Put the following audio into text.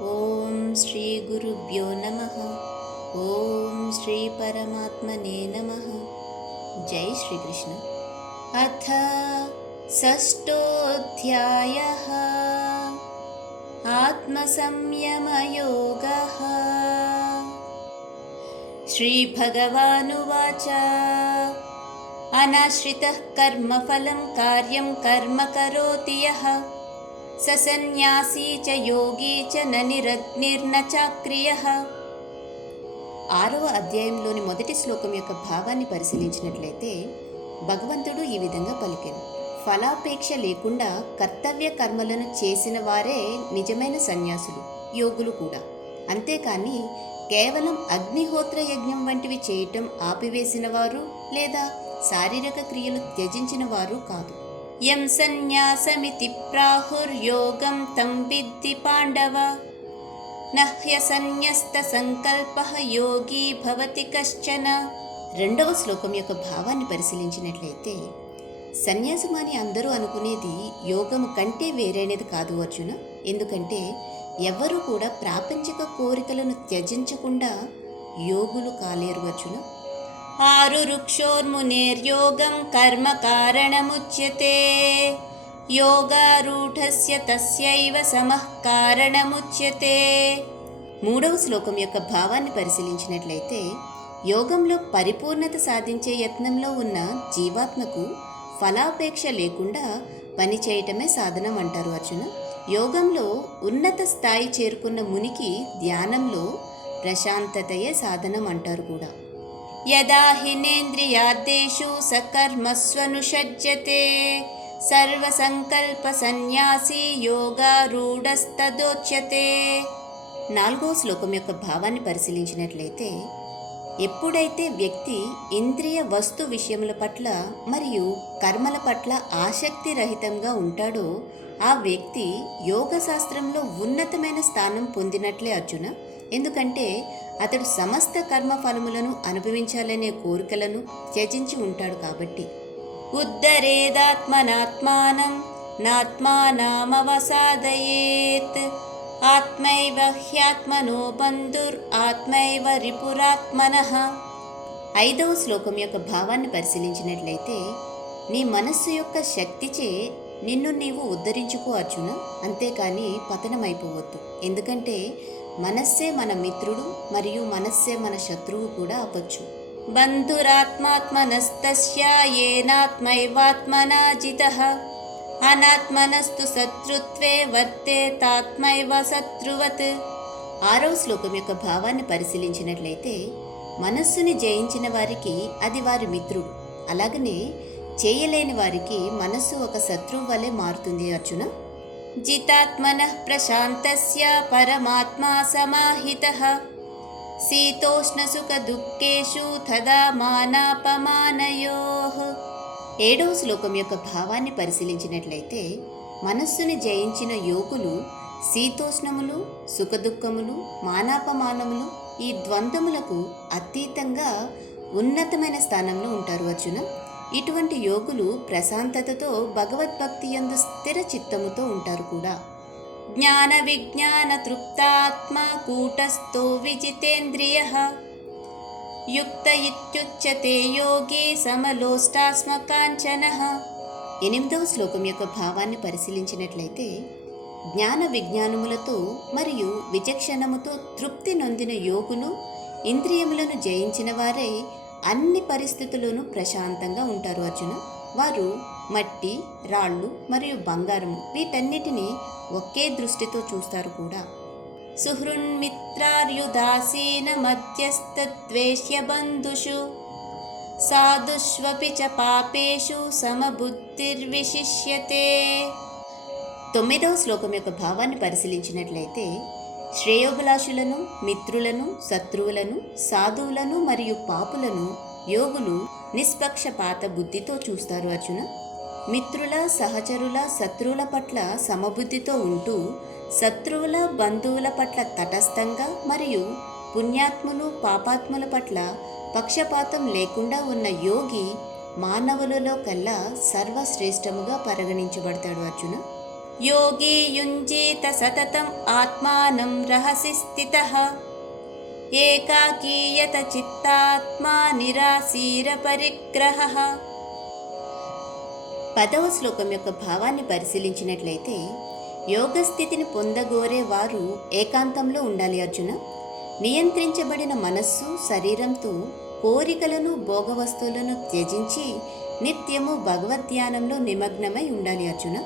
ఓం శ్రీ గురుభ్యో నమః. ఓం శ్రీ పరమాత్మనే నమః. జై శ్రీకృష్ణ. అథ షష్ఠోऽధ్యాయః. ఆత్మసంయమయోగః. శ్రీభగవానువాచ అనాశ్రితః కర్మఫలం కార్యం కర్మ కరోతి యః స సన్యాసీ చ యోగీ చ న నిరగ్నిర్న చాక్రియః. 6వ అధ్యాయంలోని మొదటి శ్లోకం యొక్క భావాన్ని పరిశీలించినట్లయితే భగవంతుడు ఈ విధంగా పలికెను: ఫలాపేక్ష లేకుండా కర్తవ్య కర్మలను చేసిన వారే నిజమైన సన్యాసులు, యోగులు కూడా. అంతేకాని కేవలం అగ్నిహోత్ర యజ్ఞం వంటివి చేయటం ఆపివేసిన వారు లేదా శారీరక క్రియలు త్యజించిన వారు కాదు. యం సన్యాసమితి ప్రాహుర్యోగం తం విద్ధి పాండవ నహ్య సన్యస్త సంకల్పః యోగి భవతి కశ్చన. 2వ శ్లోకం యొక్క భావాన్ని పరిశీలించినట్లయితే సన్యాసమని అందరూ అనుకునేది యోగము కంటే వేరైనది కాదు అర్జున. ఎందుకంటే ఎవ్వరూ కూడా ప్రాపంచిక కోరికలను త్యజించకుండా యోగులు కాలేరు అర్జున. ఆరురుక్షోర్మునేర్యోగం కర్మ కారణముచ్యతే యోగారూఢస్య తస్యైవ సమః కారణముచ్యతే. 3వ శ్లోకం యొక్క భావాన్ని పరిశీలించినట్లయితే యోగంలో పరిపూర్ణత సాధించే యత్నంలో ఉన్న జీవాత్మకు ఫలాపేక్ష లేకుండా పని చేయటమే సాధనం అంటారు అర్జున. యోగంలో ఉన్నత స్థాయి చేరుకున్న మునికి ధ్యానంలో ప్రశాంతతయే సాధనం అంటారు కూడా. యదా హినేంద్రియార్థేషు సకర్మస్వనుషజ్యతే సర్వసంకల్ప సన్యాసి యోగారూఢస్తదోచ్యతే. 4వ శ్లోకం యొక్క భావాన్ని పరిశీలించినట్లయితే ఎప్పుడైతే వ్యక్తి ఇంద్రియ వస్తు విషయముల పట్ల మరియు కర్మల పట్ల ఆసక్తి రహితంగా ఉంటాడో ఆ వ్యక్తి యోగ శాస్త్రంలో ఉన్నతమైన స్థానం పొందినట్లే అర్జున. ఎందుకంటే అతడు సమస్త కర్మ ఫలములను అనుభవించాలనే కోరికలను త్యజించి ఉంటాడు కాబట్టి. ఉద్ధరేదాత్మనాత్మానం నాత్మానామవసాదయేత్ ఆత్మైవ హ్యాత్మనో బంధుర్ ఆత్మైవ రిపురాత్మనః. 5వ శ్లోకం యొక్క భావాన్ని పరిశీలించినట్లయితే నీ మనస్సు యొక్క శక్తిచే నిన్ను నీవు ఉద్ధరించుకో అర్జున. అంతేకాని పతనమైపోవద్దు. ఎందుకంటే మనస్సే మన మిత్రుడు మరియు మనస్సే మన శత్రువు కూడా అవ్వచ్చు. బంధురాత్మాత్మనస్తస్య ఏనాత్మైవాత్మనా జితః అనాత్మనస్తు శత్రుత్వే వర్తేతాత్మైవ శత్రువత్. 6వ శ్లోకం యొక్క భావాన్ని పరిశీలించినట్లయితే మనస్సుని జయించిన వారికి అది వారి మిత్రుడు, అలాగనే చేయలేని వారికి మనస్సు ఒక శత్రువు వలె మారుతుంది అర్జున. జితాత్మనః ప్రశాంతస్య పరమాత్మా సమాహితః శీతోష్ణ సుఖ దుఃఖేషు తదా మానాపమానయోః. 7వ శ్లోకం యొక్క భావాన్ని పరిశీలించినట్లయితే మనస్సుని జయించిన యోగులు శీతోష్ణములు, సుఖదుఖములు, మానాపమానములు ఈ ద్వంద్వములకు అతీతంగా ఉన్నతమైన స్థానంలో ఉంటారు అర్జున. ఇటువంటి యోగులు ప్రశాంతతతో భగవద్భక్తి యందు స్థిర చిత్తముతో ఉంటారు కూడా. జ్ఞాన విజ్ఞాన తృప్తాత్మ కూటస్థో విజితేంద్రియః యుక్త ఇత్యుచ్యతే యోగి సమలోష్టాస్మకాంచనః. 8వ శ్లోకం యొక్క భావాన్ని పరిశీలించినట్లయితే జ్ఞాన విజ్ఞానములతో మరియు విచక్షణముతో తృప్తి నొందిన యోగులు ఇంద్రియములను జయించిన వారే అన్ని పరిస్థితుల్లోనూ ప్రశాంతంగా ఉంటారు అర్జున. వారు మట్టి, రాళ్ళు మరియు బంగారము వీటన్నిటినీ ఒకే దృష్టితో చూస్తారు కూడా. సుహృన్మిత్రార్యుదాసీన మధ్యస్థద్వేష్య బంధుషు సాధుష్వపి చ పాపేషు సమబుద్ధిర్విశిష్యతే. 9వ శ్లోకం యొక్క భావాన్ని పరిశీలించినట్లయితే శ్రేయోభిలాషులను, మిత్రులను, శత్రువులను, సాధువులను మరియు పాపులను యోగులు నిష్పక్షపాత బుద్ధితో చూస్తారు అర్జున. మిత్రుల, సహచరుల, శత్రువుల పట్ల సమబుద్ధితో ఉంటూ శత్రువుల, బంధువుల పట్ల తటస్థంగా మరియు పుణ్యాత్ములు, పాపాత్ముల పట్ల పక్షపాతం లేకుండా ఉన్న యోగి మానవులలో కల్లా సర్వశ్రేష్టముగా పరిగణించబడతాడు అర్జున. యోగి యుంజీత సతతం ఆత్మానం రహసి స్థితః ఏకాకీయత చిత్తాత్మా నిరాశీర పరిగ్రహః. 10వ శ్లోకం యొక్క భావాన్ని పరిశీలించినట్లయితే, యోగ స్థితిని పొందగోరే వారు ఏకాంతంలో ఉండాలి అర్జున. నియంత్రించబడిన మనస్సు శరీరంతో కోరికలను భోగవస్తువులను త్యజించి నిత్యము భగవద్ధ్యానంలో నిమగ్నమై ఉండాలి అర్జున.